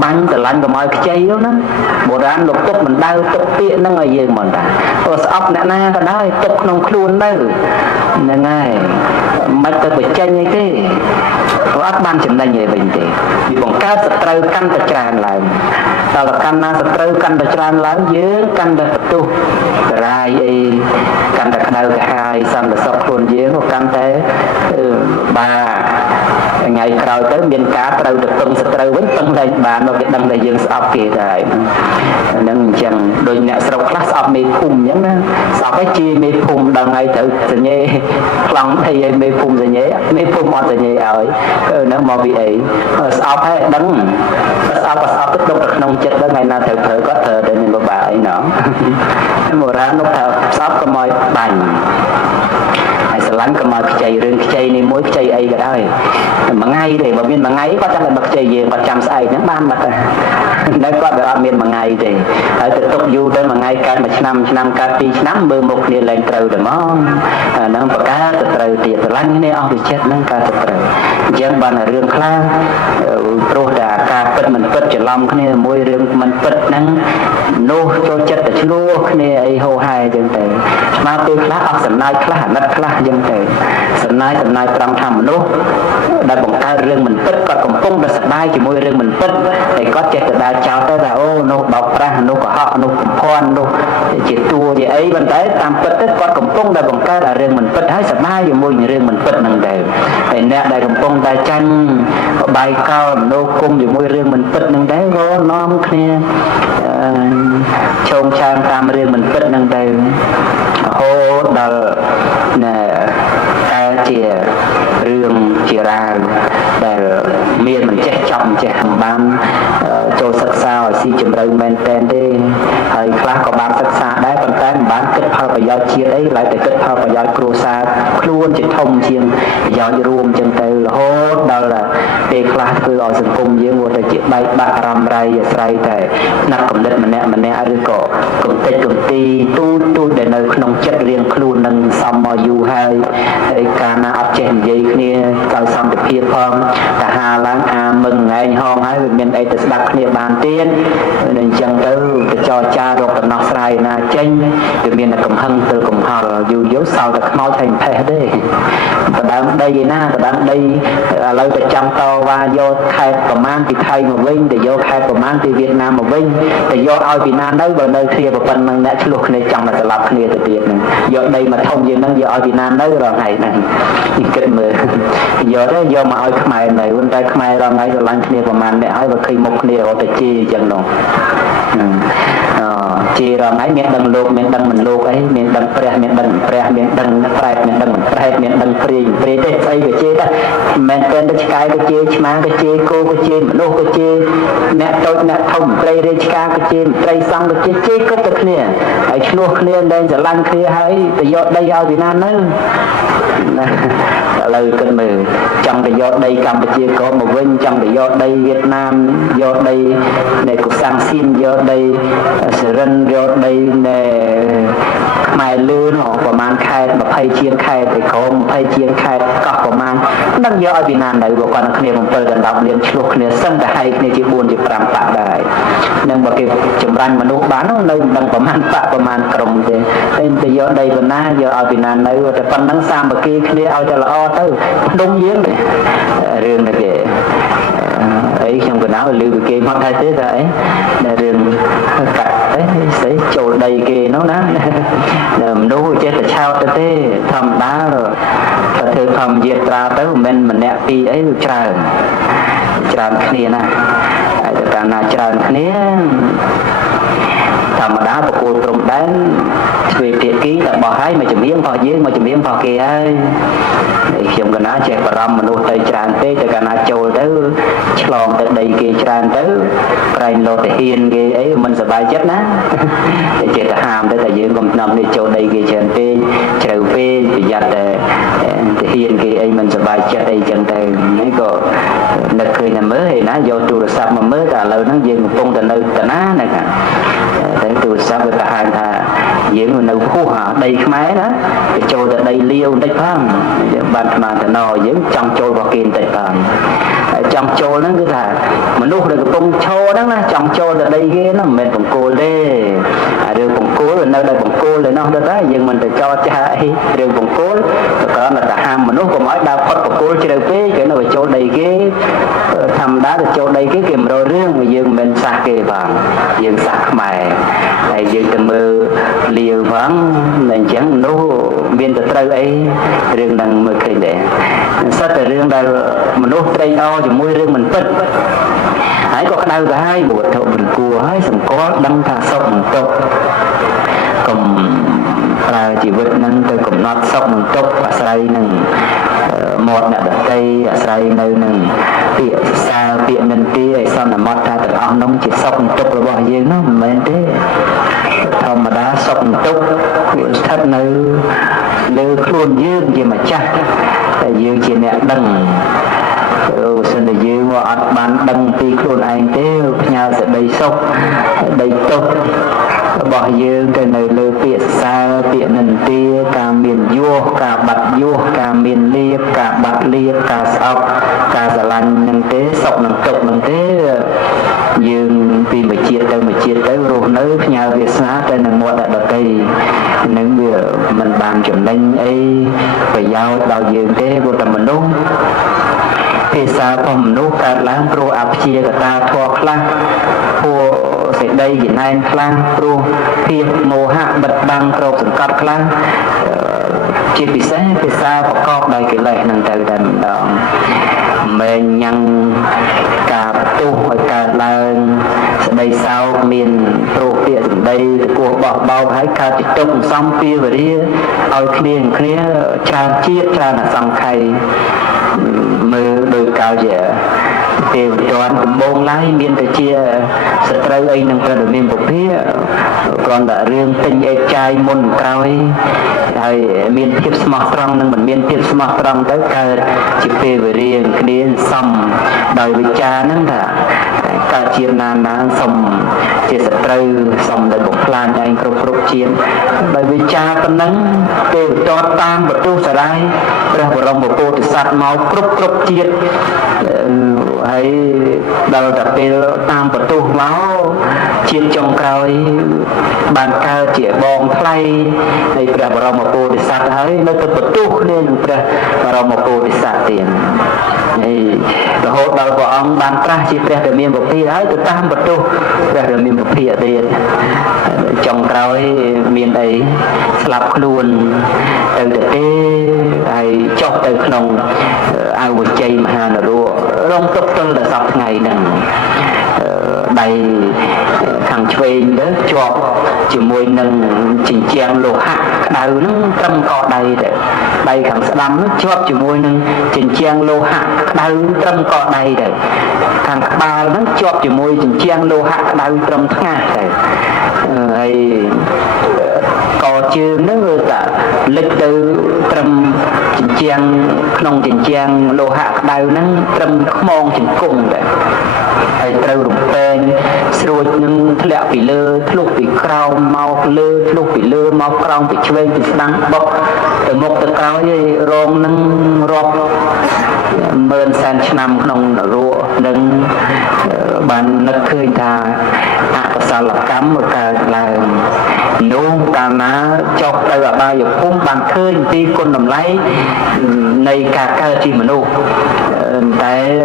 bánh từ lạnh của mọi cái chay đó nó bộ rán lục tục mình đau tục tiện nó người dương mình ta ốc nè na cái đó tục nông luôn đâu nè ngay mất tới bị chay như thế có áp ban chừng đây như bình thì vì còn cá sợi trâu căn ta tràn lại tao là căn na sợi trâu căn ta tràn lại dưới căn ta tu rai căn ta đau cả hai xong là sọc luôn dưới một căn thế ba ngày sau tới miền cá trâu được tung sợi trâu vẫn tung lên bàn nó cái đằng này dương sọc kì rồi nên chẳng đôi nhẹ sọc class sọc mê phum nhá sọc cái chi mê phum đằng này thử nhé lòng thì mê phum rồi nhé mê phum mọt rồi nhé ở nó mò bị ấy sọc hay đắng sọc tức đông được nông chất đó ngày nào thử có thờ để mình bà ấy nó mùa ra nó thở sọc có mồi bành sẽ lánh có mồi chạy rừng chạy này mỗi chạy ấy cái đó mà ngay thì mà bên mà ngay có chắc là bậc chạy về 100 sai nó ban mặt đấy có được miền mà ngay thì ở từ tục du tới mà ngay cái mà năm cái pi năm bơ một liền lên trâu được món nó bậc cá trâu tiệt lánh này ông thì chết nó cá trâu chẳng bàn là rừng khla pro đã cá bật mình bật chở lòng cái này môi rừng mình bật năng nô cho chết để chua cái này ấy hô hai chẳng thể mà tôi khla ốc sầm nai khla nát khla chẳng thể sầm nai trong thầm nô đại bậc cá rừng mình bật còn còn tung là sập bay chỉ môi rừng mình bật để có chết đã chào tới là ô nô bọc ra nô của họ nô con nô chỉ tua gì ấy bên tới tam bật tất con cùng tung đại bậc cá là rừng mình bật hái sập bay chỉ môi rừng mình bật năng đều để nè đại cùng tung đại tranh bài cao nô cung chỉ môi rừng mình bật năng đấy có nom kia trông trang tam rừng mình bật năng đều hô đờ nè ta chìa rừng chìa ra để miền mình chết trọng chết ban cho sắc sao si chấm râu men ten đi hay khác có ban sắc xa đấy còn cái bán kết hợp với do chia đấy lại để kết hợp với do cua sa luôn chỉ thông chiên do ruộng chân tay là hốt đâu là để khác cứ ở sân cung với một cái chuyện bay bạc ram ray và say tại nắp cầm đất mình nè rồi có cầm ti tu để nơi nông chất riêng luôn nâng xong mà dù hay cả na ấp chèn dây kia cao xong được kia phong cả hà láng mừng ngày hôm hay mình ấy từ đặc địa bàn tiên nên chẳng tới cho cha rồi cầm nó sai na tranh từ miền là cầm hăng từ cầm hò dù dấu sau được máu thành phe đấy đang đây na đang đây lâu từ trăm to và vô khai cầm mang thì thay một vinh để vô khai cầm mang thì Việt Nam một vinh để vô ao Việt Nam đấy vào nơi kia và phần năng đã luộc này trong là sẽ lập kia từ Việt này vô đây mà thông dương năng vô ao Việt Nam đấy rồi này kết mười giờ đó do mà ai khmai này quân trai khmai ra ngay rồi lăn kia của mình để ai và khi một kia ở tại chi chẳng đâu chi ra ngay miền đằng lục miền đằng mình lục ấy miền đằng pre miền đằng miền đằng pre đấy ấy cái chi đó miền tên đó cái chi mang cái chi cô cái chi mình lục cái chi nè tôi nè thông pre đây cái chi pre xong cái chi có được kia ấy luộc kia đây sẽ lăn kia hay từ do đây ao Việt Nam nữa lời kinh mười trong cái do đây Campuchia có một vinh trong cái do đây Việt Nam do đây này cục sang xin do đây sờ rân do đây này mai lươn họ của man khai mà thay chiên khai thì có một thay chiên khai có của man đang do ở Việt Nam này của con kia một phần gần đọc liền chuộc kia sân cả hai kia chỉ buồn chỉ làm tạm đại nên mà cái chủng ranh mà nuôi bán nó nơi đang của man tạm của man cầm thì tên thì do đây Việt Nam do ở Việt Nam này rồi phần đang sang mà kia ao cho là o tới đông giếng này riêng là kệ ấy trong quần áo lưu bị kia mang thay thế đấy riêng cắt đấy sẽ trộn đầy kia nó ná đâu chết là sao thế thầm đá rồi và thường thầm diệt ra tới mình nẹt đi ấy tràn kia nè cả là tràn kia thầm đá của cô trồng đến về tiệt ký là bỏ hai mà chấm miếng vào dưới mà chấm miếng vào kia ấy trong cái ná chạy vào râm mà nuôi tay tràn tới cho cái ná trôi tới lòn tới đây kia tràn tới cây lô tới hiên kia ấy mình sẽ bài chất ná để chạy tới hàm tới tại dưới còn nằm đi trôi đây kia tràn tới trừ phê thì giặt thì hiên kia ấy mình sẽ bài chất đây chẳng tới mấy個nực cười là mới thì nó vô tù sao mà mới cả lâu nó dừng một công từ nơi từ ná này cả để tù sao với cả hàng thà diễn người nấu khu hả đây máy đó để trôi tới đây liêu đây phong bạn mà nó diễn trong trôi vào kiên tịch trong châu nó cứ là mà lúc được bông châu đó là trong châu là đây ghê nó mình bông cô đê được bông cô rồi nơi đây bông cô là nó đó nhưng mình phải cho chạy đường bông cô có là cả ham mà lúc có mỗi đau phật bông cô chưa được cái nó phải châu đây ghê thầm đá được châu đây cái kìm rồi riêng mà dương mình xa kề vàng dương sạc mày này dương tầm mơ liều vắng nên chẳng nó viên tự trâu ấy riêng đang mơ khởi để sát từ riêng đây mà nó đây đo thì môi riêng mình phân hãy có đau cả hai buộc thợ mình cua hãy sầm có đăng thả sọc mình tộc cùng là chỉ vượt năng từ cùng nót sọc mình tộc và say năng một là đặt cây say nơi năng tiện xa tiện nên tia sau là mót ra từ ông nông chỉ sọc mình tộc là bỏ gì nó mình thế thầm mà đá sọc mình tộc thật nơi lưu luôn dương gì mà chắc dương chỉ nè đằng xin là dương và bạn đăng ti luôn anh thế nhà sẽ đầy sốc đầy tốc bỏ dương cái này lưu tiện xa tiện nền tia cả miền vua cả bạch vua cả miền liệp cả bạch liệp cả sọc cả giả lành nền thế sọc nền tộc nền thế dương vì mà chia tới rồi nơi nhà việt xá đây là một đại đặc cây nên bây giờ mình bàn chuẩn lên ấy phải giao đào dương thế vô tầm mình đúng thì sao phòng nút cả láng pro áp chia cả ta thua khăn thua sẽ đây hiện nay khăn pro thì mồ hạ bật băng pro từng cắt khăn chỉ bị sáng thì sao có con đây cái này nâng từ đàn đó mình nhăn cả tu hỏi cả là đây sau miền pro tiện đây của bỏ bao hãy cả chỉ trông xong kia và đi ao kia tràn chiết tràn là xong khay mơ đôi cao dẻ tiêu toàn bông lái miền tây chia sẽ trâu ấy nâng ra được miền bắc phía còn đã riêng tinh ấy trai môn cao ấy hay miền tiếp smart strong nâng mình miền tiếp smart strong tới cả chỉ về riêng cái xong đời với cha nâng là cả chiên nan đã xong chỉ sẽ trâu xong đời bốc lan anh cột chiên đời với cha con nâng tiêu cho tan bật tu sẽ đây ra vào lòng một cô thì sát máu cột chiên hay đầu tập tiêu tam bật tu máu chiên trong cao bàn cao chỉ bong play hay ra vào lòng một cô thì sát ấy nó tập bật tu nên ra vào lòng một cô thì sát tiền thì hốt đầu của ông bàn tra chỉ ra được miền bắc phi đấy từ tam bật tu ra được miền bắc phi ở đây trong cao miền ấy sập luôn từ để hay chọc từ nông ai vừa chơi mà hà là đua rong tốc tân là sập ngày nè đầy thằng chuyên đó chọc chỉ môi nâng chỉnh trang lô hạ đầu nó trăm cọ đầy để đầy thằng sẽ đâm nó chọc chỉ môi nâng chỉnh trang lô hạ đầu trăm cọ đầy để thằng ba nó chọc chỉ môi chỉnh trang lô hạ đầu trăm tháng để hay có chưa nó người ta lịch từ trăm chỉnh trang nông chỉnh trang lô hạ đầu nó trăm mong chỉnh cùng để hay trâu rụng tên rồi nhưng lẹ bị lơ lúc bị cao mau lơ lúc bị lơ mau cao bị chơi bị đắng bọc từ một từ cao như rong nâng rọp mơn san năm nông rùa nâng bàn nấc khơi thà có sao là cắm một cả là nung cả ná cho đây là bao giờ cũng bàn khơi đi con nằm lấy này cả ca chi mà nung cái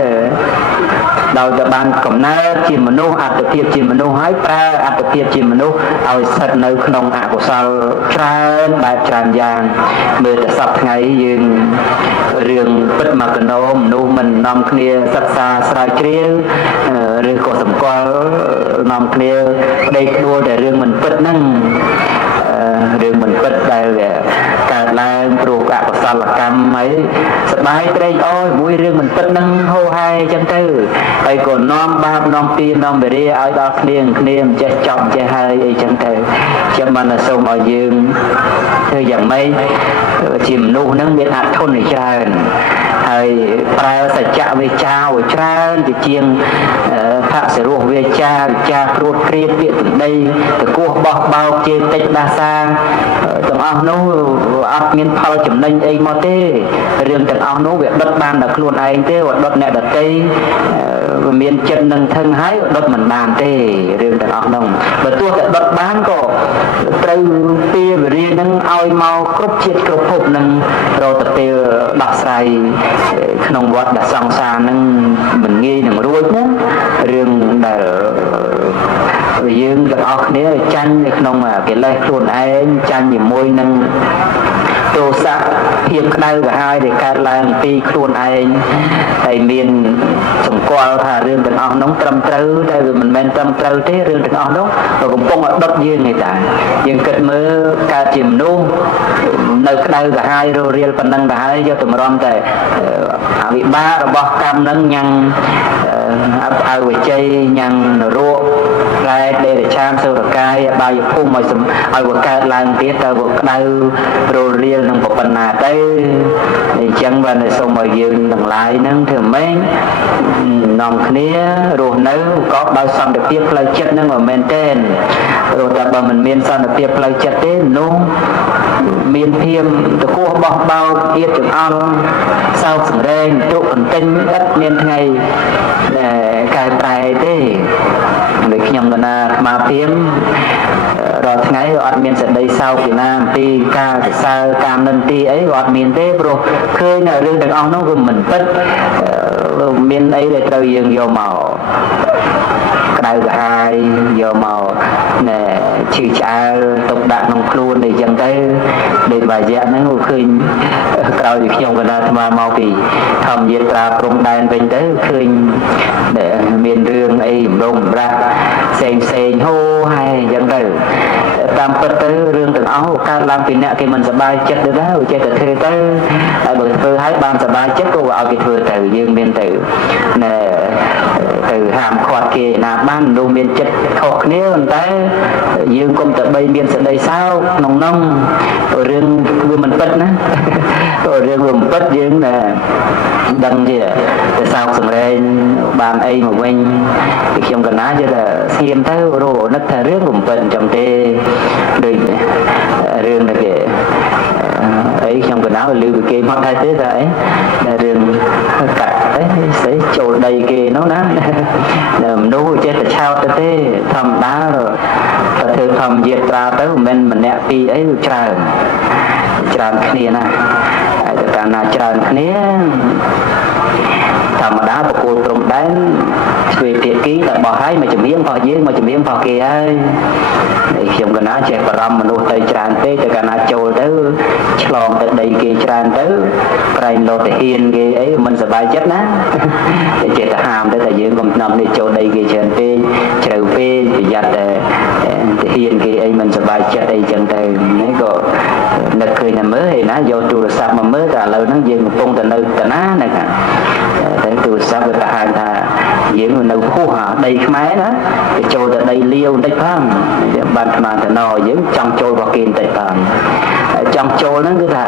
đầu giờ ban cầm ná chi mà nung áp được tiệp chi mà nung hái pra áp được tiệp chi mà nung ao sạch nơi nông áp của sao tràn bài tràn giang mưa đã sập ngày dương riêng bất mà cần đâu nung mình nằm kia sạch xa sài kia riêng có sầm qua nằm kia đây đua để riêng mình bất năng riêng mình bất đây về cả là đồ cả của sao là cam mấy bài đây ôi vui riêng mình bất năng hô hai chân tư đây còn non ba non pin non về đi ở đó niềm che chồng che hai chân tư cho mình là sông ở dương thời gian mấy chìm nu nâng biết hạt thôn này tràn hay pra sẽ chạm với trao tràn thì chiêng សិរោះវាចាព្រួតគ្រៀតពាក្យសម្ដីទៅគោះបោះបោកជេរតិចដាសាទាំងអស់នោះអត់មានផលចំណេញអីមកទេរឿងទាំងអស់នោះវាដុតបានតែខ្លួនឯងទេវាដុតអ្នកដទៃវាមានចិត្តនឹងថឹងហើយដុតមិនបានទេរឿងទាំងអស់នោះបើទោះតែដុតបានក៏ត្រូវពេលវេលានឹងឲ្យមកគ្រប់ជាតិគ្រប់ភពនឹងរកទៅពេលដោះស្រាយក្នុងវដ្តដែលសង្សារនឹងមិនងាយនឹងរួចណារឿងដែលយើងទាំងអស់គ្នាចាញ់នៅក្នុងកិលេសខ្លួនឯងចាញ់ជាមួយនឹងទោសៈភាពក្តៅក្រហាយដែលកើតឡើងពីខ្លួនឯងហើយមានសម្គាល់ថារឿងទាំងអស់នោះត្រឹមត្រូវតែវាមិនមែនត្រឹមត្រូវទេរឿងទាំងអស់នោះក៏កំពុងដុតយើងឯតាយើងគិតមើលកើតជាមនុស្សនៅក្តៅក្រហាយររៀលប៉ុណ្ណឹងទៅហើយយកតម្រាំតែអវិបាករបស់កម្មនឹងញ៉ាំងអវិជ័យញ៉ាំងនរករ៉ែដេរឆានសុរកាយបាយភូមិឲ្យវាកើតឡើងទៀតតើវាក្តៅររៀលនឹងប៉ុណ្ណាទៅអញ្ចឹងបានសូមឲ្យយើងទាំងឡាយហ្នឹងធ្វើម៉េចនាំគ្នារស់នៅក៏ដោយសន្តិភាពផ្លូវចិត្តហ្នឹងមិនមែនទេព្រោះតែបើមិនមានសន្តិភាពផ្លូវចិត្តទេនោះមានភាពតកោះបោះបោកអៀតចង្អល់សោកសង្រេងទុកកន្ទិញឥតមានថ្ងៃកែប្រែទេដូចខ្ញុំកណាអាត្មាព្រាមរាល់ថ្ងៃក៏អត់មានសេចក្តីសោកពីណាអំពីការសរសើរការនិន្ទាអីក៏អត់មានទេព្រោះឃើញរឿងទាំងអស់នោះវាមិនពិតមានអីដែលត្រូវយើងយកមកក្តៅក្រហាយយកមកឈឺឆ្អែលទុកដាក់ក្នុងខ្លួនអីចឹងទៅដូចបាយៈហ្នឹងឃើញក្រោយពីខ្ញុំកណាអាត្មាមកពីធម្មយាត្រាព្រំដែនវិញទៅឃើញមានរឿងអីម្ដងម្រាស់ផ្សេងហូហើយអញ្ចឹងទៅតាមពិតទៅរឿងទាំងអស់កើតឡើងពីអ្នកគេមិនសប្បាយចិត្តទៅដែរចេះតែធ្វើទៅហើយបើធ្វើឲ្យបានសប្បាយចិត្តក៏ឲ្យគេធ្វើទៅយើងមានទៅទៅហាមឃាត់គេណាបាននោះមានចិត្តខុសគ្នាប៉ុន្តែយើងកុំតែបីមានសេចក្តីសោកក្នុងនោះរឿងវាមិនពិតណារឿងវាមិនពិតយើងដឹងជាតែសោកសម្រែងបានអីមកវិញពីខ្ញុំកណាយកតែស្ងៀមទៅរកនឹកថារឿងមិនពិតអញ្ចឹងទេដូចរឿងដែលគេអីខ្ញុំកណាឮពីគេមកដែរទេថាអីរឿងកាត់អីស្អីចូលដីគេនោះណាមនុស្សចេះតែឆោតទៅទេធម្មតាទៅធ្វើធម្មយាត្រាទៅមិនមែនម្នាក់ពីរអីច្រើនគ្នាណាហើយតែកាលណាច្រើនគ្នាធម្មតាបកគោលព្រំដែនស្វេភាគីតែបោះឲ្យមកជំនាញរបស់យើងមកជំនាញរបស់គេហើយខ្ញុំកណាចេះបារម្ភមនុស្សទៅច្រើនពេកតែកាលណាចូលទៅឆ្លងទៅដីគេច្រើនទៅប្រែងលោទៅហ៊ានគេអីមិនសប្បាយចិត្តណាចេះតែហាមទៅតែយើងកុំនាំនេះចូលដីគេច្រើនពេកជ្រៅពេកប្រយ័ត្នតែទៅហ៊ានគេអីមិនសប្បាយចិត្តអីចឹងទៅនេះក៏នឹកឃើញតែមើលឯណាយកទូរស័ព្ទមកមើលតែឥឡូវហ្នឹងយើងកំពុងតែនៅតាណាហ្នឹងតែទូរស័ព្ទវាបង្ហាញថាយើងនៅហួសដីខ្មែរណាទៅចូលទៅដីលាវបន្តិចផងបានស្មានទៅណយើងចង់ចូលរបស់គេបន្តិចផងចង់ចូលហ្នឹងគឺថា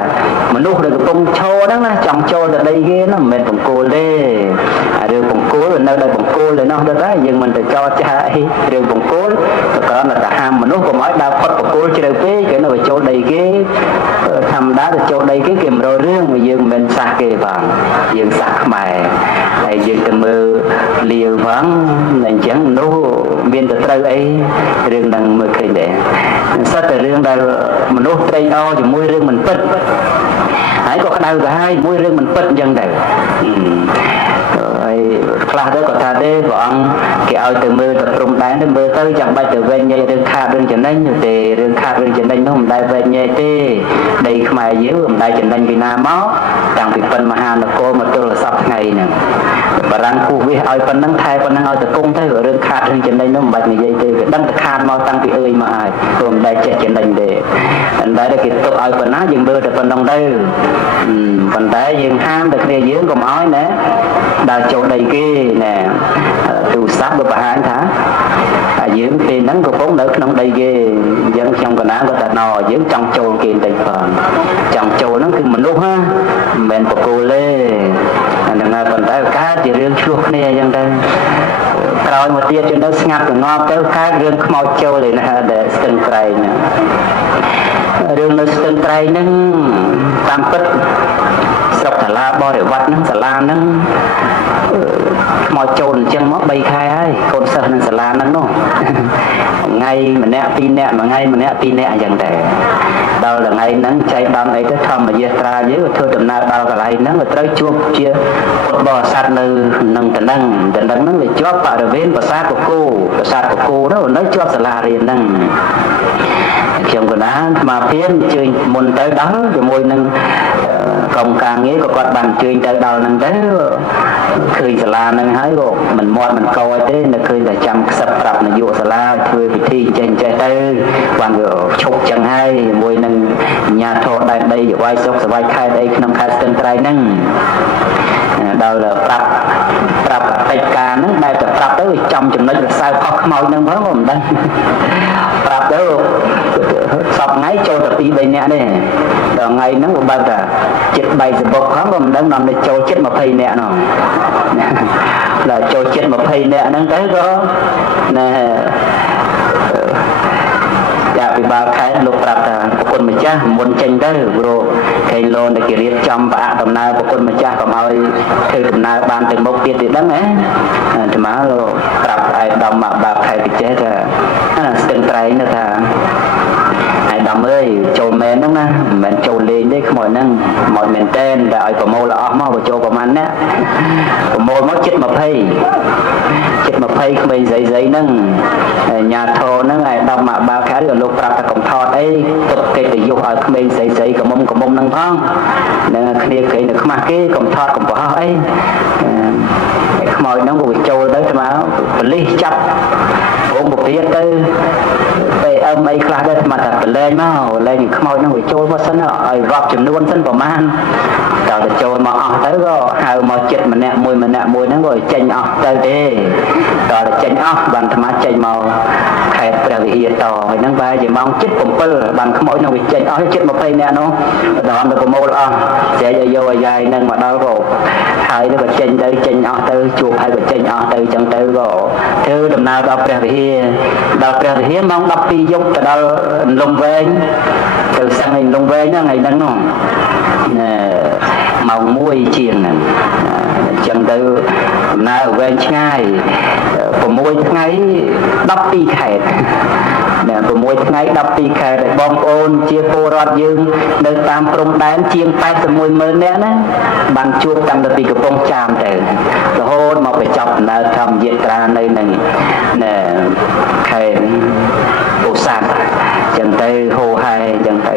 មនុស្សដែលកំពុងឈរហ្នឹងណាចង់ចូលទៅដីគេណាមិនមែនបង្គោលទេរឿងបង្គោលនៅដោយបង្គោលឯនោះទៅដែរយើងមិនទៅចោទចាអីរឿងបង្គោលគ្រាន់តែហាមមនុស្សកុំឲ្យដើរផុតបង្គោលជ្រៅពេកគេនៅទៅចូលដីគេធម្មតាទៅចូលដីគេគេមិនរករឿងយើងមិនសាសគេផងយើងសាសខ្មែរហើយយើងទៅមើលលាវផងអញ្ចឹងនោះមានតែត្រូវអីរឿងហ្នឹងមើលឃើញដែរសិតតែរឿងដែលមនុស្សត្រេកអរជាមួយរឿងមិនពិតហើយក៏ក្តៅក្រហាយជាមួយរឿងមិនពិតអញ្ចឹងដែរហើយខ្លះទៅក៏ថាទេព្រះអង្គគេឲ្យទៅមើលទៅព្រំដែនទៅមើលទៅចាំបាច់ទៅវិញញ៉ៃរឿងខាតរឿងចំណេញទេរឿងខាតរឿងចំណេញនោះមិនដែលវិញញ៉ៃទេដីខ្មែរយើងមិនដែលចំណេញពីណាមកតាំងពីប៉ុនមហានគរមកទល់សពថ្ងៃហ្នឹងបារាំងគូសវាឲ្យប៉ុណ្ណឹងថែប៉ុណ្ណឹងឲ្យទៅគង់ទៅរឿងខាតរឿងចំណេញនោះមិនបាច់និយាយទេវាដឹងតែខាតមកតាំងពីអើយមកហើយព្រោះមិនដែលចេះចំណេញទេមិនដែលគេទុកឲ្យប៉ុណ្ណាយើងមើលតែប៉ុណ្ណឹងទៅប៉ុន្តែយើងហាមតែគ្នាយើងកុំឲ្យណាដើរចូលដីគេណែទូរស័ព្ទវាបង្ហាញថាយើងពេលហ្នឹងកំពុងនៅក្នុងដីគេអញ្ចឹងខ្ញុំកណាក៏ថាណយើងចង់ចូលគេបន្តិចផងចង់ចូលហ្នឹងគឺមនុស្សណាមិនមែនបកគោលទេអាហ្នឹងហើយប៉ុន្តែកើតជារឿងឆ្លោះគ្នាអញ្ចឹងទៅ ក្រោយមកទៀតជន់ទៅស្ងាត់ងប់ទៅកើតរឿងខ្មោចចូលឯណាដែលស្ទឹងត្រែងហ្នឹងរឿងនៅស្ទឹងត្រែងហ្នឹងតាមពិតស្រុកសាលាបរិវត្តហ្នឹងសាលាហ្នឹងខ្មោចចូលអញ្ចឹងមក3ខែហើយកូនសិស្សនឹងសាលាហ្នឹងនោះថ្ងៃម្នាក់2នាក់មួយថ្ងៃម្នាក់2នាក់អញ្ចឹងដែរដល់ថ្ងៃហ្នឹងចៃដន្យអីទៅធម្មយាត្រាយើងធ្វើដំណើរដល់កន្លែងហ្នឹងវាត្រូវជួបជាពុទ្ធបរិស័ទនៅនឹងតំណឹងហ្នឹងវាជាប់បរិវេណប្រាសាទកគោនោះនៅជាប់សាលារៀនហ្នឹងខ្ញុំក៏ណាស្មារតីអញ្ជើញមុនទៅដល់ជាមួយនឹងក្រុមការងារក៏គាត់បានអញ្ជើញទៅដល់ហ្នឹងទៅឃើញសាលាហ្នឹងហើយក៏មិនមាត់មិនកយទេនៅឃើញតែចាំខ្សឹបប្រាប់នាយកសាលាធ្វើពិធីចេះទៅបានវាឈប់ចឹងហើយជាមួយនឹងអាជ្ញាធរដែនដីយវាយសុខសវាយខេត្តអីក្នុងខេត្តស្ទឹងត្រែងហ្នឹងដល់ប្រាប់កិច្ចការហ្នឹងដែលតែប្រាប់ទៅចំចំណុចរសើបខុសខ្មោចហ្នឹងផងក៏មិនដឹងប្រាប់ទៅសពថ្ងៃចូលតែ2 3នាក់ទេដល់ថ្ងៃហ្នឹងក៏បើថាចិត្តបែកសបុកផងក៏មិនដឹងដល់ទៅចូលចិត្ត20នាក់នោះដល់ចូលចិត្ត20នាក់ហ្នឹងទៅក៏ណែយ៉ាពិបាលខេត្តលោកប្រាប់ថាប្រគុណម្ចាស់មុនចេញទៅព្រោះខេងលូនតែគេរៀបចំផ្អាកដំណើរប្រគុណម្ចាស់កុំឲ្យធ្វើដំណើរបានទៅមុខទៀតទេដឹងហ៎អាត្មាលោកប្រាប់ឯកឧត្តមបាខេត្តចេះថាស្ទឹងត្រែងទៅថាឯកឧត្តមអើយចូលមែនហ្នឹងណាមិនមែនចូលលេងទេខ្មោចហ្នឹងមកមែនតែនតែឲ្យប្រមូលអស់មកបញ្ចូលប្រហែលណាប្រមូលមកចិត្ត20ក្មេងស្រីហ្នឹងញាធរហ្នឹងឯកឧត្តមបាខេត្តក៏លោកប្រាប់ថាកុំថតអីទុកកិត្តិយសឲ្យក្មេងស្រីកមុំហ្នឹងផងនឹងគ្នាគេនៅខ្មាស់គេកុំថតកុំបោះអីខ្មោចហ្នឹងក៏វាចូលទៅស្មើប៉ូលីសចាប់ព្រមពពាទៅអីខ្លះដែរស្មាត់តែប្រឡែងមកលែងខ្មោចហ្នឹងវាចូលមកសិនឲ្យរាប់ចំនួនសិនប្រហែលដល់ទៅចូលមកអស់ទៅក៏ហៅមកចិត្តម្នាក់មួយហ្នឹងក៏ចេញអស់ទៅទេដល់ទៅចេញអស់បានអាត្មាចេញមកខេត្តព្រះវិហារតហើយហ្នឹងបែរជាម៉ោង7:07បានខ្មោចហ្នឹងវាចេញអស់ចិត្ត20នាក់នោះដល់ទៅប្រមូលអស់ស្រែកអាយុអាយ៉ៃហ្នឹងមកដល់ក៏ហើយទៅក៏ចេញអស់ទៅជួបហើយក៏ចេញអស់ទៅអញ្ចឹងទៅក៏ធ្វើដំណើរដល់ព្រះវិហារម៉ោង12យប់ទៅដល់លំវែងទៅសឹងឯលំវែងហ្នឹងថ្ងៃហ្នឹងនោះម៉ោង1ជាងហ្នឹងអញ្ចឹងទៅដំណើរវែងឆ្ងាយ6ថ្ងៃ12ខែ6ថ្ងៃ12ខែដែលបងប្អូនជាពលរដ្ឋយើងនៅតាមព្រំដែនជាង81,000នាក់ណាបានជួបតាំងពីកំពង់ចាមទៅរហូតមកបញ្ចប់ដំណើរធម្មយាត្រានៅនឹងខេត្តពោធិ៍សាត់ចឹងទៅហូហែចឹងទៅ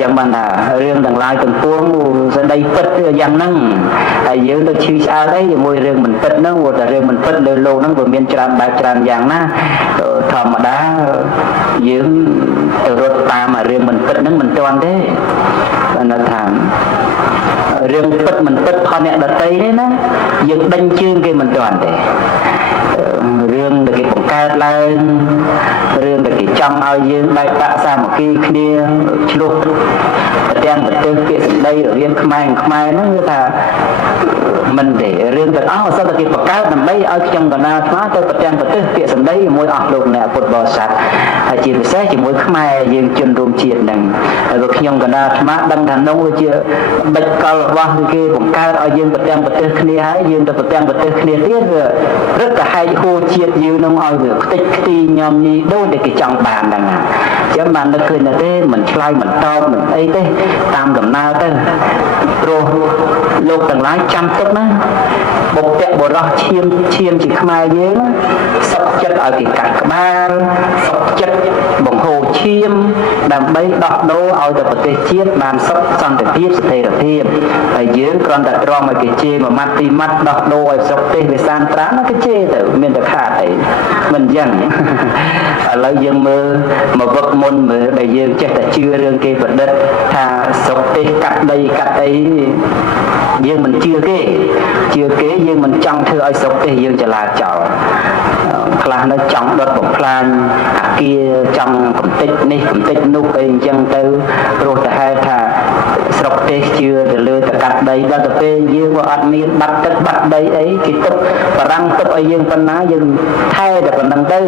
ចឹងបានថារឿងទាំងឡាយទាំងពួងសេចក្តីពិតយ៉ាងហ្នឹងហើយយើងទៅឈឺឆ្អែតអីជាមួយរឿងមិនពិតហ្នឹងព្រោះតែរឿងមិនពិតលើលោកហ្នឹងវាមានច្រើនបែបច្រើនយ៉ាងណាធម្មតាយើងទៅរត់តាមរឿងមិនពិតហ្នឹងមិនទាន់ទេគាត់ថារឿងពិតមិនពិតផលអ្នកដតីទេណាយើងដេញជើងគេមិនទាន់ទេរឿងដែលគេបង្កើតឡើងរឿងដែលគេចង់ឲ្យយើងបែកបាក់សាមគ្គីគ្នាឆ្លោះទាំងប្រទេសពាក្យសម្ដីរវាងខ្មែរហ្នឹងគឺថាមិនទេរឿងទាំងអស់អត់តែគេបង្កើតដើម្បីឲ្យខ្ញុំកណ្ដាលស្មាទៅប្រទាំងប្រទេសពាក្យសម្ដីជាមួយអស់លោកអ្នកពុទ្ធបរិស័ទហើយជាពិសេសជាមួយខ្មែរយើងជនរួមជាតិហ្នឹងហើយខ្ញុំកណ្ដាលស្មាដឹងថានោះវាជាបិចកលរបស់គេបង្កើតឲ្យយើងប្រទាំងប្រទេសគ្នាហើយយើងទៅប្រទាំងប្រទេសគ្នាទៀតវារឹតតែហែកហួរជាតិយើងនឹងឲ្យវាខ្ទេចខ្ទីញោមញីដូចតែគេចង់បានហ្នឹងអញ្ចឹងបាននឹកឃើញទេមិនឆ្លើយមិនតបមិនអីទេតាមដំណើរទៅព្រោះលោកទាំងឡាយចាំទុកណាបុព្វបុរសឈាមជាខ្មែរយើងសុខចិត្តឲ្យគេកាត់ក្បាលសុខចិត្តបង្ហូរឈាមដើម្បីដោះដូរឲ្យទៅប្រទេសជាតិបានសុខសន្តិភាពស្ថិរភាពហើយយើងគ្រាន់តែទ្រាំឲ្យគេជេរមួយម៉ាត់ពីរម៉ាត់ដោះដូរឲ្យស្រុកទេសវាសានត្រាគេជេរទៅមានតែខាតអីមិនអញ្ចឹងឥឡូវយើងមើលមកវឹកមុនមើលដែលយើងចេះតែជឿរឿងគេប្រឌិតថាស្រុកទេសកាត់ដីកាត់អីយើងមិនជឿគេយើងមិនចង់ធ្វើឲ្យស្រុកទេសយើងចលាចលខ្លះនៅចង់ដុតបំផ្លាញអាគារចង់កំទេចនេះកំទេចនោះអីអញ្ចឹងទៅព្រោះតែហេតុថាស្រុក ទេសជឿទៅលើតកាត់ដីដល់ទៅពេលយើងក៏អត់មានបាត់ទឹកបាត់ដីអីគេទុកបារាំងទុកឲ្យយើងប៉ុណ្ណាយើងថែតែប៉ុណ្្នឹងទៅ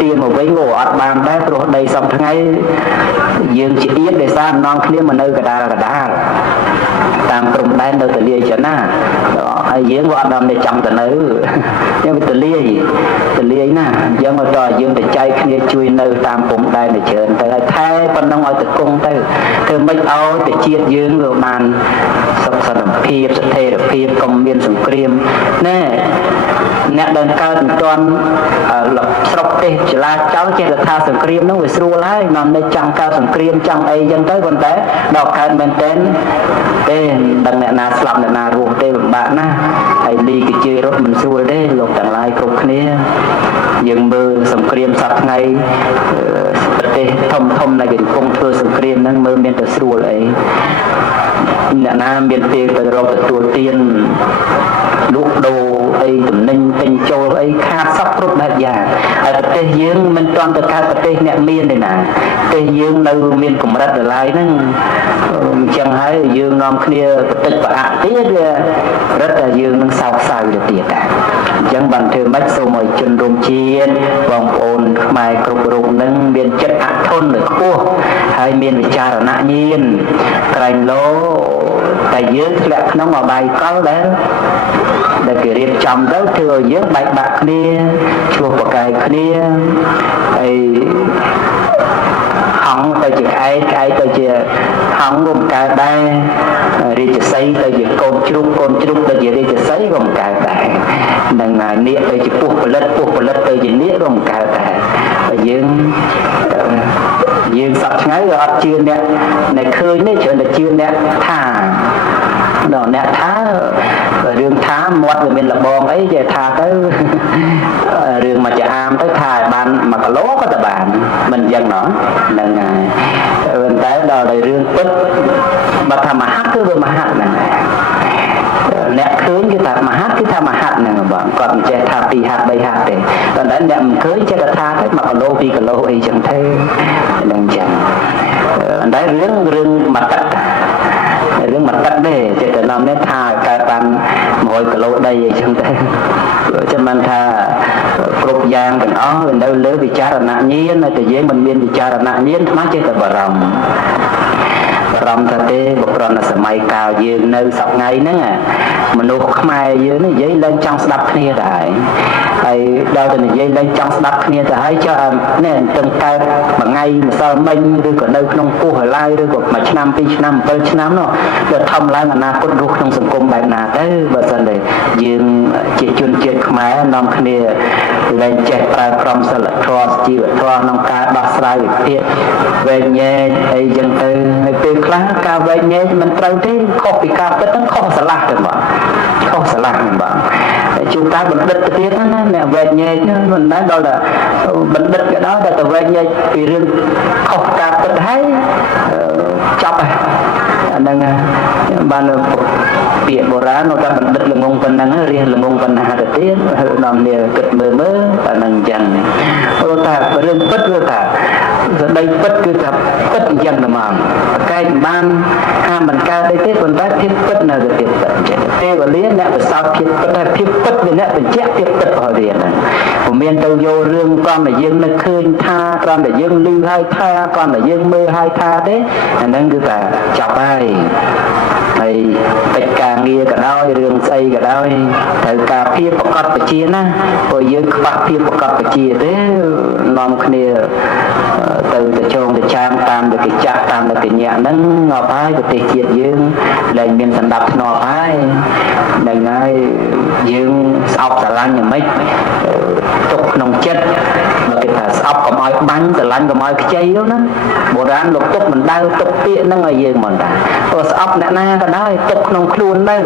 ទៀមមកវិញក៏អត់បានដែរព្រោះដីសពថ្ងៃយើងជាទៀតដោយសារនាំគ្នាមកនៅកដាលតាមព្រំដែននៅទលាយចឹងណាហើយយើងក៏អត់ដល់តែចង់ទៅនៅយើងទៅទលាយណាអញ្ចឹងមកតយើងទៅចែកគ្នាជួយនៅតាមព្រំដែនទៅច្រើនទៅហើយថែប៉ុណ្ណឹងឲ្យទៅគង់ទៅធ្វើម៉េចឲ្យទៅជាតិយើងវាបានសុខសន្តិភាពស្ថិរភាពកុំមានសង្គ្រាមណែអ្នកដែលកើតមិនទាន់ស្រុកទេសចលាចលចេះថាសង្គ្រាមនោះវាស្រួលហើយនាំតែចង់កើតសង្គ្រាមចង់អីចឹងទៅប៉ុន្តែដល់កើតមែនតែនទេដឹងអ្នកណាស្លាប់អ្នកណារស់ទេលំបាកណាស់ហើយលីកជឿរត់មិនស្រួលទេលោកទាំងឡាយគ្រប់គ្នាយើងមើលសង្គ្រាមសប្តាហ៍ថ្ងៃប្រទេសធំដែលគេកំពុងធ្វើសង្គ្រាមហ្នឹងមើលមានតែស្រួលអីអ្នកណាមានពេលទៅរកទទួលទានលក់ដូរអីតំណែងពេញចូលអីខាតសពគ្រប់បែបយ៉ាងហើយប្រទេសយើងមិនទាន់ទៅកើតប្រទេសអ្នកមានទេណាប្រទេសយើងនៅមានកម្រិតដល់ហើយហ្នឹងអញ្ចឹងហើយយើងនាំគ្នាប្រតិចប្រអាក់ទៀតវារឹតតែយើងនឹងសោកសៅទៅទៀតដែរអញ្ចឹងបានធ្វើម៉េចសូមឲ្យជនរួមជាតិបងប្អូនខ្មែរគ្រប់រូបនឹងមានចិត្តអត់ធន់ខ្ពស់ហើយមានវិចារណញ្ញាណក្រែងលោតែយើងធ្លាក់ក្នុងអបាយកលដែលគេរៀបចំទៅធ្វើឲ្យយើងបែកបាក់គ្នាឆ្លោះប្រកែកគ្នាហើយហង្សទៅជាឯកទៅជាហង្សក៏មិនកើតដែររាជសីទៅជាកូនជ្រូកទៅជារាជសីក៏មិនកើតដែរនឹងនាគទៅជាពស់ផលិតទៅជានាគក៏មិនកើតដែរហើយយើងសប្តាហ៍ថ្ងៃក៏អត់ជឿអ្នកឃើញទេច្រើនតែជឿអ្នកថាដល់អ្នកថារឿងថាមាត់វាមានលបងអីចេះថាទៅរឿងមកចាអាមទៅថាឲ្យបាន1គីឡូក៏ទៅបានមិនអញ្ចឹងណោះហ្នឹងហើយប៉ុន្តែដល់តែរឿងពិតបើថាមហាត់គឺវាមហាត់ហ្នឹងអ្នកឃើញគឺថាមហាត់គឺថាមហាត់ហ្នឹងបងគាត់មិនចេះថា2ហាត់3ហាត់ទេប៉ុន្តែអ្នកមិនឃើញចេះតែថាទៅ1គីឡូ2គីឡូអីចឹងទេហ្នឹងចឹងប៉ុន្តែរឿងមកទឹករឿងមកទឹកទេចេះតែនាំនេះថាកើតបាន100គីឡូដីអីចឹងទៅចាំបានថាគ្រប់យ៉ាងទាំងអស់នៅលើវិចារណញ្ញាណតែយើងមិនមានវិចារណញ្ញាណខ្លះចេះតែបារម្ភថាទេបើគ្រាន់តែសម័យកាលយើងនៅសប្តាហ៍ហ្នឹងមនុស្សខ្មែរយើងនិយាយឡើងចង់ស្ដាប់គ្នាដែរហើយដល់តែនិយាយឡើងចង់ស្ដាប់គ្នាទៅហើយចុះនេះទាំងកើតមួយថ្ងៃម្សិលមិញឬក៏នៅក្នុងពោះហឡាយឬក៏1ឆ្នាំ2ឆ្នាំ7ឆ្នាំនោះវាធំឡើងអនាគតរស់ក្នុងសង្គមបែបណាទៅបើសិនតែយើងជាជនជាតិខ្មែរនាំគ្នាលែងចេះប្រើក្រមសីលធម៌ជីវធម៌ក្នុងការដោះស្រាយវិភាគវែងញែកអីចឹងទៅហើយពេលខ្លះការវែងញែកមិនត្រូវទេខុសពីការពិតហ្នឹងខុសស្រឡះទៅបងខុសស្រឡះហ្នឹងបងជួនកាលបណ្ឌិតទៅទៀតណាអ្នកវែងញែកមិនមែនដល់តែបណ្ឌិតក៏ដោយតែវែងញែកពីរឿងខុសការពិតហើយចប់ហើយអាហ្នឹងបានពាក្យបុរាណថាបណ្ឌិតល្ងងប៉ុណ្ណឹងរៀនល្ងងប៉ុណ្ណាទៅទៀតនាំគ្នាគិតមើលអាហ្នឹងអញ្ចឹងព្រោះថារឿងពិតគឺថាស្ដីពិតគឺថាពិតអញ្ចឹងតែមកប្រកែកបានហាមមិនកើតអីទេប៉ុន្តែភាពពិតនៅតែភាពពិតអញ្ចឹងទេវលាអ្នកប្រសើរភាពពិតតែភាពពិតវាអ្នកបញ្ជាក់ភាពពិតរបស់វាហ្នឹងពុំមានទៅយករឿងគ្រាន់តែយើងនឹកឃើញថាគ្រាន់តែយើងឮហើយថាគ្រាន់តែយើងមើលហើយថាទេអាហ្នឹងគឺថាចប់ហើយហើយកិច្ចការងារក៏ដោយរឿងស្អីក៏ដោយត្រូវការភាពប្រកបប្រជាណាព្រោះយើងខ្វះភាពប្រកបប្រជាទេនាំគ្នាទៅចងទៅចាមតាមទៅកិច្ចតាមទៅកញ្ញាហ្នឹងងាប់ហើយប្រទេសជាតិយើងលែងមានសម្ដាប់ធ្នាប់ហើយហ្នឹងហើយយើងស្អប់ស្រឡាញ់យ៉ាងម៉េចទុកក្នុងចិត្តមកគេថាស្អប់កុំឲ្យបាញ់ស្រឡាញ់កុំឲ្យខ្ចីហ្នឹងណាបុរាណលោកទុកមិនដៅទុកពាក្យហ្នឹងឲ្យយើងមកតាព្រោះស្អប់អ្នកណាក៏ដោយទុកក្នុងខ្លួនទៅ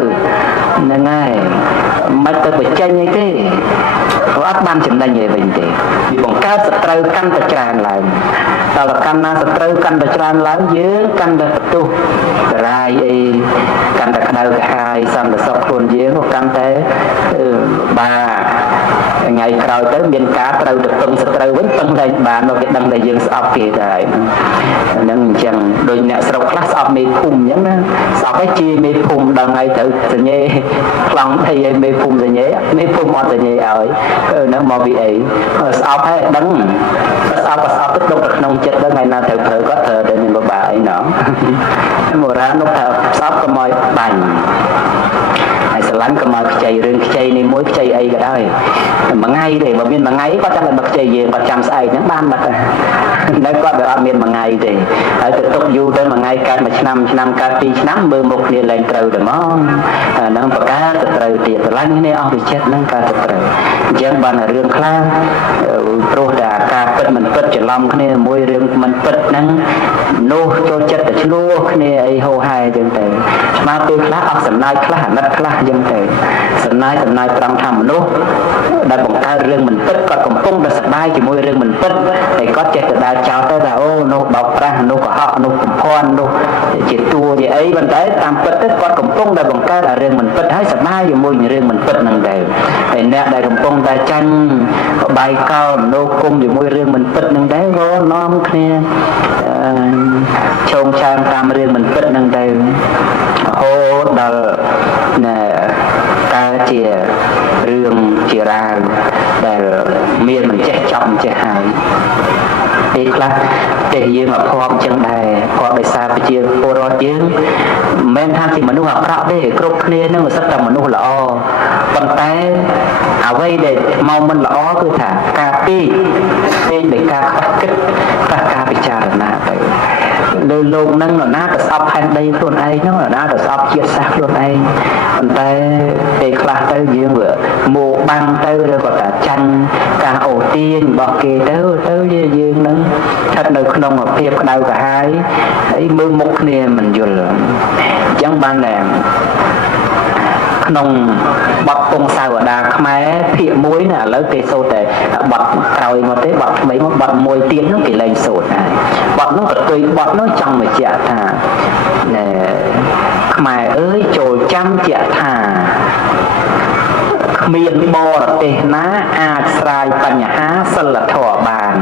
ហ្នឹងហើយមិនទៅបញ្ចេញអីទេអត់បានចំណេញអីវិញទេវាបង្កើតសត្រូវកាន់តែច្រើនឡើងដល់កាន់ណាសត្រូវកាន់តែច្រើនឡើងយើងកាន់តែបន្ទុះចរាយអីកាន់តែក្តៅក្រហាយសន្តិសុខខ្លួនយើងក៏កាន់តែបាថ្ងៃ ថ្ងៃក្រោយទៅមានការត្រូវទៅពឹងសត្រូវវិញពឹងលែងបានមកគេដឹងតែយើងស្អប់គេទៅហើយហ្នឹងអញ្ចឹងដូចអ្នកស្រុកខ្លះស្អប់មេភូមិអញ្ចឹងណាស្អប់ឲ្យជាមេភូមិដឹងហើយត្រូវសញ្ញេខ្លងથઈឲ្យមេភូមិសញ្ញេមេភូមិអត់សញ្ញេឲ្យហ្នឹងមកពីអីស្អប់ហើយដឹងស្អប់ក៏ស្អប់ទៅដុកទៅក្នុងចិត្តដល់ថ្ងៃណាត្រូវប្រើក៏ត្រូវតែមានបបាអីណោះបុរាណនោះថាស្អប់ក៏មកបាញ់ហើយស្រឡាញ់ក៏មកខ្ចីរឿងខ្ចីនេះមួយខ្ចីអីក៏ដោយមួយថ្ងៃទេបើមានមួយថ្ងៃគាត់ចាំតែមកខ្ចីយើងគាត់ចាំស្អែកហ្នឹងបានបាត់ហើយនៅគាត់វាអត់មានមួយថ្ងៃទេហើយទៅទុកយូរទៅមួយថ្ងៃកើតមួយឆ្នាំកើតពីរឆ្នាំមើលមុខគ្នាឡើងត្រូវតែមកហ្នឹងប្រកាសទៅត្រូវទៀតស្រឡាញ់គ្នាអស់ពីចិត្តហ្នឹងកើតទៅត្រូវអញ្ចឹងបានរឿងខ្លះព្រោះតែការពិតមិនពិតច្រឡំគ្នាមួយរឿងមិនពិតហ្នឹងនោះចូលចិត្តតែឆ្លោះគ្នាអីហោហែអញ្ចឹងទៅស្មាពេលខ្លះអស់សំណាយខ្លះអាណិតខ្លះអញ្ចឹងទៅសំណាយត្រង់ថាមនុស្សដែលបង្កើតរឿងមិនពិតគាត់កំពុងតែសប្បាយជាមួយរឿងមិនពិតតែគាត់ចេះតែដើរចោលទៅថាអូនោះបោកប្រាស់នោះកុហកនោះកំភ័ន្តនោះជាតួជាអីប៉ុន្តែតាមពិតទៅគាត់កំពុងតែបង្កើតរឿងមិនពិតហើយសប្បាយជាមួយនឹងរឿងមិនពិតហ្នឹងដែរហើយអ្នកដែលកំពុងតែចាញ់បាយកោនោះគុំជាមួយរឿងមិនពិតហ្នឹងដែរក៏នាំគ្នាឈោងឆាងតាមរឿងមិនពិតហ្នឹងដែររហូតដល់កើតជារឿងជារាវដែលមានមិនចេះចប់មិនចេះហើយពេលខ្លះតែយើងអភ័ព្វអញ្ចឹងដែរเพราะដោយសារប្រជាពលរដ្ឋយើងមិនមែនថាជាមនុស្សអាក្រក់ទេគ្រប់គ្នានឹងសិតតែមនុស្សល្អប៉ុន្តែអ្វីដែលមកមិនល្អគឺថាការពេកដោយការខ្វះគិតខ្វះការពិចារណាទៅលើលោកនឹងនរណាក៏ស្អប់ផែនដីខ្លួនឯងហ្នឹងនរណាក៏ស្អប់ជាតិសាសន៍ខ្លួនឯងប៉ុន្តែពេលខ្លះទៅយើងវាមកបាំងទៅឬក៏ថាចាញ់ការអូទាញរបស់គេទៅយើងនឹងស្ថិតនៅក្នុងភាពក្តៅក្រហាយហើយមើលមុខគ្នាមិនយល់អញ្ចឹងបានតែក្នុងបទពងសាវតាខ្មែរភាគ1ណាឥឡូវគេសូត្រតែបទក្រោយមកទេបទថ្មីមកបទមួយទៀតនោះគេលែងសូត្រហើយបទនោះក៏ទុយបទនោះចង់បញ្ជាក់ថាខ្មែរអើយចូលចាំជាក់ថាគ្មានបរទេសណាអាចស្រាយបញ្ហាសិលធម៌បាន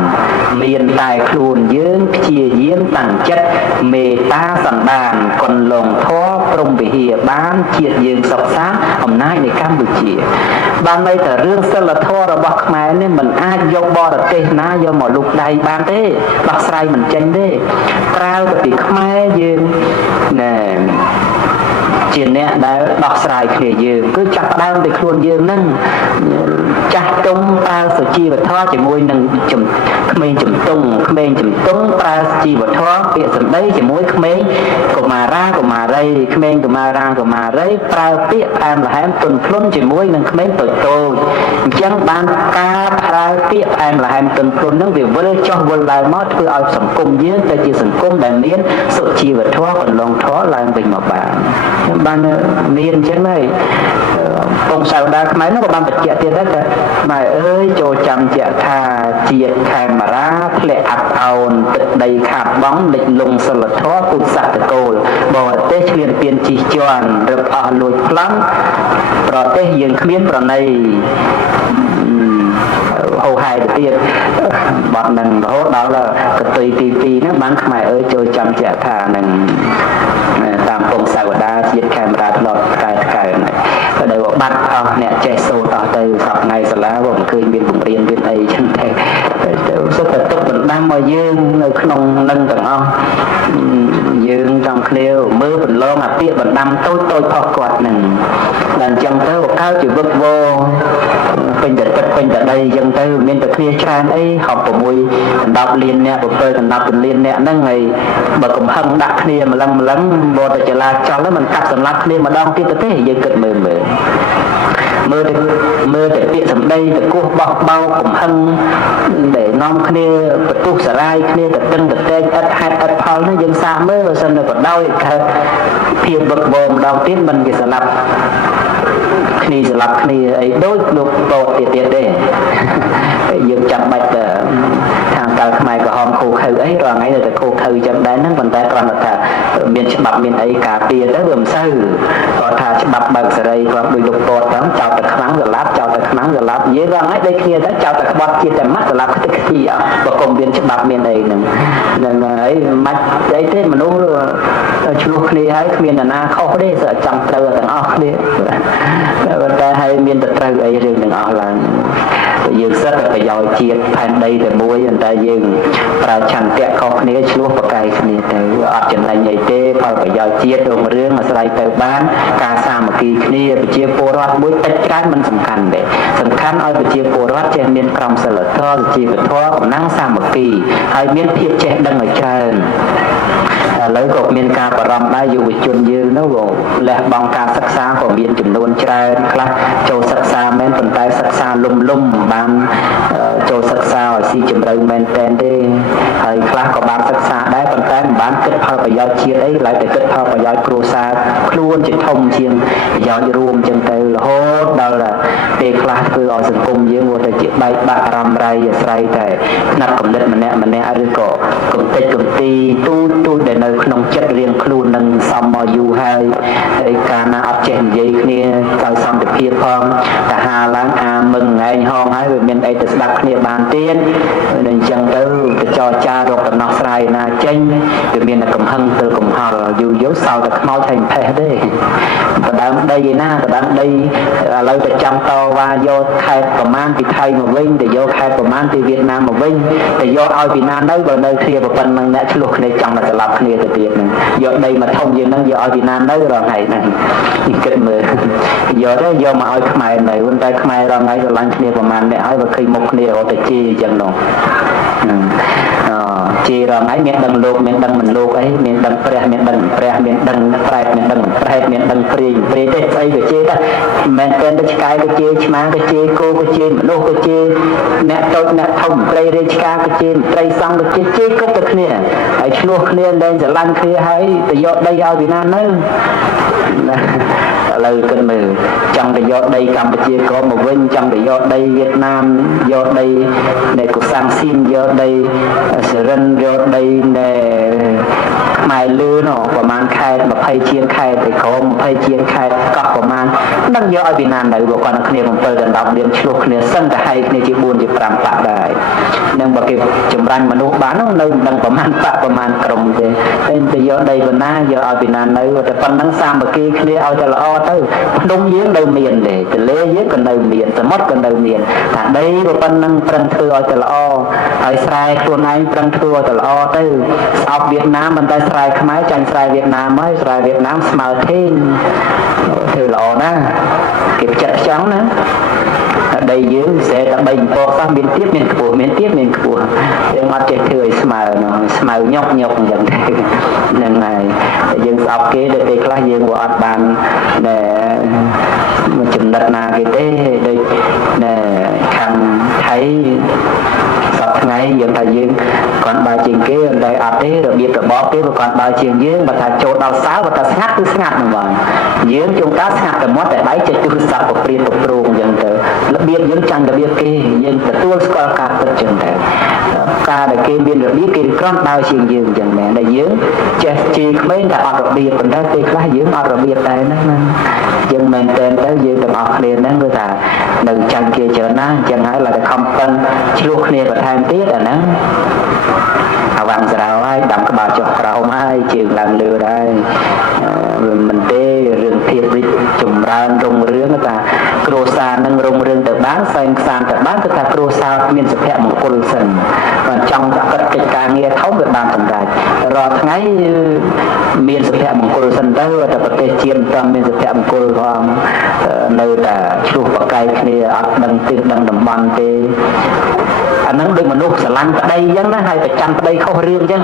មានតែខ្លួនយើងព្យាយាមតាំងចិត្តមេត្តាសន្តានកុនលងធម៌ព្រំវិហារបានជាតិយើងសុខសាន្តអំណាចនៃកម្ពុជាបានន័យថារឿងសិលធម៌របស់ខ្មែរនេះមិនអាចយកបរទេសណាយកមកលុបដៃបានទេដោះស្រាយមិនចេញទេក្រៅពីខ្មែរយើងជាអ្នកដែលដោះស្រាយគ្នាយើងគឺចាប់ផ្ដើមពីខ្លួនយើងនឹងចាស់ទុំប្រើសុជីវធម៌ជាមួយនឹងក្មេងជំទង់ប្រើសុជីវធម៌ពាក្យសម្ដីជាមួយក្មេងកុមារាកុមារីក្មេងកុមារាកុមារីប្រើពាក្យផ្អែមល្ហែមទន់ភ្លន់ជាមួយនឹងក្មេងតូចអញ្ចឹងបានការប្រើពាក្យផ្អែមល្ហែមទន់ភ្លន់នឹងវាវិលចុះវិលឡើងមកធ្វើឲ្យសង្គមយើងទៅជាសង្គមដែលមានសុជីវធម៌កន្លងធម៌ឡើងវិញមកបានមានអញ្ចឹងហើយពងសាវតាខ្មែរនោះក៏បានបញ្ជាក់ទៀតដែរថាខ្មែរអើយចូលចាំជាក់ថាជាតិខេមរាធ្លាក់អាប់អោនទឹកដីខាតបង់លិចលង់សិលធម៌ពុទ្ធសាសកូលបរទេសឈ្លានពានជិះជាន់រឹបអស់លួចប្លន់ប្រទេសយើងគ្មានប្រណីហៅហែទៅទៀតបាត់នឹងរហូតដល់កតុយទី2ហ្នឹងបានខ្មែរអើយចូលចាំជាក់ថានឹងតាមពងសាវតាជាតិខេមរាធ្លាប់កែហ្នឹងក៏ដោយបាត់អស់អ្នកចេះសូត្រអស់ទៅសពថ្ងៃសាលាក៏មិនឃើញមានបង្រៀនមានអីចឹងទេសុទ្ធតែទុកបណ្ដាំមកយើងនៅក្នុងនឹងទាំងអស់យើងចង់គ្នាមើលបន្លងអាពាកបណ្ដាំតូចផុសគាត់ហ្នឹងដល់អញ្ចឹងទៅកើតជាវឹកវរពេញតែទឹកពេញតែដីអញ្ចឹងទៅមានតែគ្នាច្រើនអី66 10លានអ្នក7 10លានអ្នកហ្នឹងហើយបើកំហឹងដាក់គ្នាម្លឹងបរតែចលាចលហ្នឹងมันកាប់សម្លាប់គ្នាម្ដងទៀតទៅទេយើងគិតមើលតែពាក្យសម្ដីទៅគោះបោះបោកកំហឹងដែលនាំគ្នាបន្ទុះសារាយគ្នាទៅតឹងទៅតែកឥតហេតុឥតផលហ្នឹងយើងសាកមើលបើសិនតែបដោយកើតភាពវឹកវរម្ដងទៀតមិនគេស្លាប់គ្នាអីដូចលោកតតទៀតទេយើងចាំបាច់ខាងកាលខ្មែរក្រហមខូខើអីរាល់ថ្ងៃនៅតែខ khô khơi chẳng đấy nó còn ta còn là thà miền bạc miền ấy cả tiền tới vườn sâu còn thà bạc bạc sợi dây còn đôi lục bọt đó chào tật kháng rồi láp chào tật kháng rồi láp dễ dàng ấy đây kia đó chào tật bọt chiaแต่mắt rồi láp cái gì à và cùng miền bạc miền ấy nên ấy mắt đấy thế mà nó chua kia ấy miền là na khó đấy sợ chẳng trời thằng óc đấy người ta hay miền tật trời ấy riêng thằng óc là dương rất là phải giỏi chiết thành đây để muối người ta dương và chẳng tẹt khó kia chua và cày kia từ ở trên này nhảy tê phải giỏi chiết đồng riêng mà sai từ bán ca sa mà kỳ kia bị chia phô rót muối tách cáiมันสำคัญđấyสำคัญเอาไปchia phô rót trên miền còng sờ lợt thô chiaไปทั่วนั่งsa mà kỳ hay miền thiệp che đằng ở trên lấy gột miền ca và rầm đã dù bị chôn dư nó gồm lẹ bằng ca sắc xa của miền chủng luôn trên class châu sắc xa men phần tay sắc xa lum ban châu sắc xa ở si chủng đơn men tên đi hay class của ban sắc xa đấy phần tay bán kết hợp và giao chia đấy lại để kết hợp và giao cru xa luôn chỉ thông chiên giao rùm chân tay là hốt đâu là để class cứ ở sân cung dưới một cái chuyện bay bạc rầm ray và say tại nắp cầm đất mà nè ở cổ cầm tết cầm ti tu để nơi nông chất riêng luôn nâng xong mà dù hay cả na ấp chèn dây kia cao xong được kia phong cả hà láng mừng ngày hòn hay về miền ấy từ đặt kia bàn tiên nên chẳng tới cho cha rồi tầm nọ sai na tranh về miền là cầm hăng từ cầm hò dù dấu sau được mau thành phe đấy và đang đây gì na đang đây lâu từ trăm to và vô khai của man thì thay một vinh để vô khai của man thì Việt Nam một vinh để vô ao Việt Nam đấy vào nơi kia và phần năng đã luộc này trong là sẽ lập kia từ tiền này do đây mà thông dương nó do ao Việt Nam đấy rồi ngày này kết mười do đó do mà ao Khmer này quân tay Khmer rồi ngày rồi lăn kia của man để ao và khi một kia ở tại chi chẳng đâu chi rồi ngày miền đông lục miền đông mình lục ấy miền đông pre miền đông pre miền đông pre miền đông pre miền đông pre tết ấy cái chi đó miền tên cái cái chi má cái chi cô cái chi mình lục cái chi nè tôi nè thông pre cái chi pre xong cái chi có cái này ấy chuộc này lên sẽ lăn kia hay từ do đây ao Việt Nam nữa lời kinh mười trong thì do đây Campuchia có một vinh trong thì do đây Việt Nam do đây này của sang xin do đây Sri do đây này mai lư nó và man khai mà phay chiên khai thì có một phay chiên khai cọp của man đang do ở Việt Nam này vừa còn kia một tờ gần đọc điểm chuộc kia sân cả hai kia chỉ buồn chỉ làm bạc đại nhưng mà cái chủng ranh mà nó bán nó nơi đang của man bạc của man cầm thế nên từ do đây Việt Nam do ở Việt Nam này và phần đang sang mà kia ao cho là o tới đông giếng đầu miền để từ lê giếng còn đầu miền từ mót còn đầu miền à đây và phần đang phần thưa ao cho là o ở sai tuần anh phần thưa cho là o tới ở Việt Nam mình ta sai Khmer tranh sai Việt Nam mới sai Việt Nam smart thêm thưa là o đó kịp chặt chắn nữa đây dưới sẽ là bình bộ sang miền tiếp miền của nhưng mà chạy thừa smile nhóc dần thế nên này dân học kế để về class dân của bạn để chừng đặt na cái thế đây để thằng thấy sắp ngày dân thầy dân còn bài chuyện kế đây áp thế rồi biết rồi bỏ kế và còn bài chuyện dưới mà thầy chỗ đào sáu và ta ngắt mà dưới chúng ta ngắt là mót để bái chạy từ sắp của priên của ruộng dân tới biết những chẳng được biết kia nhưng mà tôi có cả tất chân thế cả để kia biết được biết kia con bao chuyện dương chẳng mẹ này dưới chỉ mấy là ở đặc biệt còn đây thì là dưới ở đặc biệt đây nó nhưng mình tên tới dưới tầm học liền đó người ta đừng chẳng kia chờ nó chẳng hỏi là không phân lúc này và tham tiết là nó vàng rào ai đậm cái bà chọc rào mai chiều làm lừa đây mình tê rừng thiệt đi chùm ra rung rướng người ta cua sa nâng rung rướng từ bán xanh sang từ bán người ta cua sa miền sập hẹ một côn sừng và trong cái ca nghe thấu được bàn tầm đại rồi ngày miền sập hẹ một côn sừng tới rồi tập cái chiêm trong miền sập hẹ một côn còn nơi là chụp vào cây kia đằng tiền đằng đầm băng tê anh nó đừng mà nuốt sờ lăn tại đây dân nó hay phải chăn tại đây không riêng chứ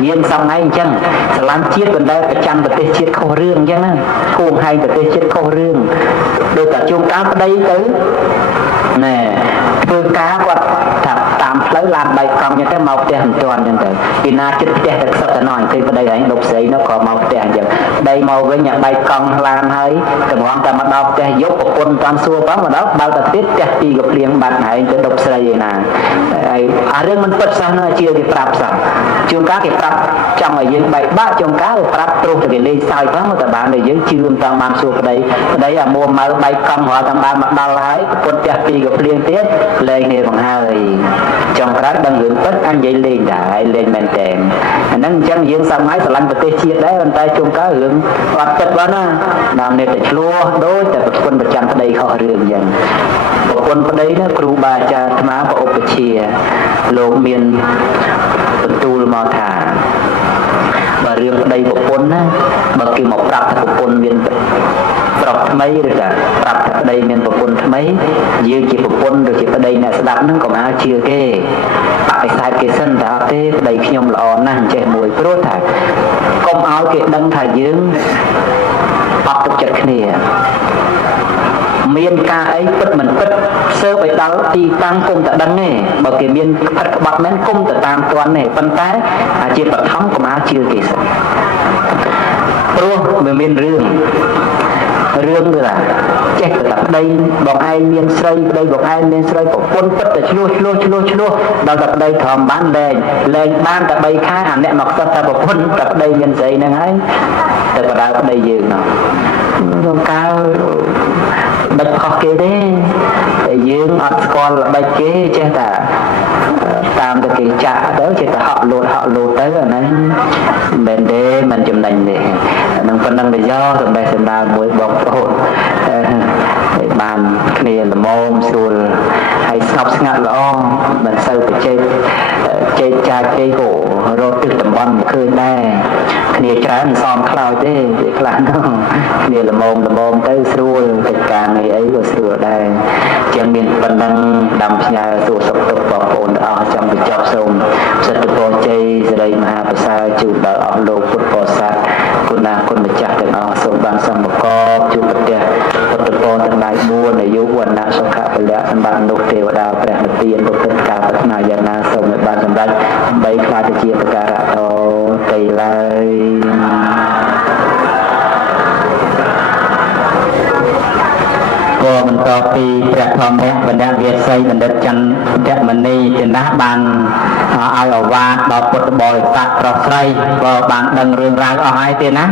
riêng xong ngay chân sờ lăn chiết bên đây phải chăn tại đây chiết không riêng chứ nó khuôn hay tại đây chiết không riêng được cả chung cá tại đây tới nè phương cá qua tạm lấy làm bài cầm những cái màu tiền tròn như thế ពីណាចិត្តផ្ទះតែសឹកតែណយឃើញប្តីហើយដប់ស្រីនោះក៏មកផ្ទះអញ្ចឹងប្តីមកវិញអាបែកកង់ឡានហើយតម្រង់តែមកដល់ផ្ទះយកប្រពន្ធតាមសួរផងមកដល់បើតែទៀតផ្ទះពីក៏ភ្លៀងបាត់ហើយទៅដប់ស្រីឯណាហើយអារឿងមិនពិតសោះណាជាគេប្រាប់សោះជួនកាលគេប្រាប់ចង់ឲ្យយើងបែកបាក់ជួនកាលគេប្រាប់ព្រោះតែគេលេងសើចផងតែបានតែយើងជឿមិនតាមបានសួរប្តីអាមួម៉ៅបែកកង់រាល់តាមបានមកដល់ហើយប្រពន្ធផ្ទះពីក៏ភ្លៀងទៀតលែងនេះផងហើយចង់ក្រោយដឹងរឿងពិតអញនិយាយលេងដែរលេងមែនតែនអាហ្នឹងអញ្ចឹងយើងសប្បាយស្រឡាញ់ប្រទេសជាតិដែរប៉ុន្តែជួនកាលរឿងអត់ពិតបានណាតាមនេះតែឆ្លោះដូចតែប្រពន្ធប្រចាំប្តីខុសរឿងអញ្ចឹងប្រពន្ធប្តីណាគ្រូបាអាចារ្យអាត្មាក៏ឧបជាលោកមានបន្ទូលមកថាបើរឿងប្តីប្រពន្ធណាបើគេមកប្រាប់ថាប្រពន្ធមានប្រុសថ្មីឬថាប្រាប់ថាប្តីមានប្រពន្ធថ្មីយើងជាប្រពន្ធឬជាប្តីអ្នកស្ដាប់ហ្នឹងក៏មកជឿគេបដិសេធគេសិនថាអត់ទេប្តីខ្ញុំល្អណាស់ចេះមួយព្រោះថាកុំឲ្យគេដឹងថាយើងអត់ទឹកចិត្តគ្នាមានការអីពិតមិនពិតសើបឲ្យដល់ទីតាំងគុំតែដឹងទេបើគេមានផិតក្បត់មែនគុំតែតាមទាន់ទេប៉ុន្តែអាជាបឋមកុំឲ្យជឿគេសិនព្រោះវាមានរឿងគឺថាចេះតែប្តីបងឯងមានស្រីប្តីបងឯងមានស្រីប្រពន្ធពិតតែឆ្លោះដល់តែប្តីធំបានលែងបានតែ3ខែអាអ្នកមកខ្សឹបតែប្រពន្ធតែប្តីមានស្រីហ្នឹងហើយតែបដាប្តីយើងនោះរងកាលបិទខុសគេទេតែយើងអត់ស្គាល់ល្បិចគេចេះតែតាមតែគេចាក់ទៅចេះតែហក់លោតទៅអាហ្នឹងមិនទេមិនចំណេញទេហ្នឹងប៉ុណ្ណឹងទៅយកសម្ដៅមួយបងប្អូនបានគ្នាល្មមស្រួលហើយស្ងប់ស្ងាត់ល្អមិនសូវបច្ចេកចេកចាចេកក៏រត់ទឹកតំបន់ឃើញដែរគ្នាច្រើនមិនសមខ្លោចទេវាខ្លះនោះគ្នាល្មមទៅស្រួលកិច្ចការងារអីក៏ស្រួលដែរចឹងមានប៉ុណ្ណឹងដាំផ្ញើសួរសុខទុក្ខបងប្អូនទាំងអស់ចង់បញ្ចប់សូមសិទ្ធិពរជ័យសិរីមហាប្រសើរជូនដល់អស់លោកពុទ្ធបរិស័ទគុណគុណម្ចាស់ទាំងអស់សូមបានសម្បកបជួបប្រទះពុទ្ធពរទាំងឡាយ4អាយុវណ្ណៈសុខៈពលៈសម្បត្តិនោះទេវតាព្រះនិព្វានពុទ្ធការប្រាថ្នាយ៉ាងណាសូមឲ្យបានសម្រេចដើម្បីខ្លាចទៅជាប្រការៈតទៅឡើយក៏បន្តពីព្រះធម្មបណ្ឌវិស័យបណ្ឌិតចន្ទមនីជាណាស់បានឲ្យអវាទដល់ពុទ្ធបរិស័ទប្រុសស្រីក៏បានដឹងរឿងរ៉ាវអស់ហើយទេណា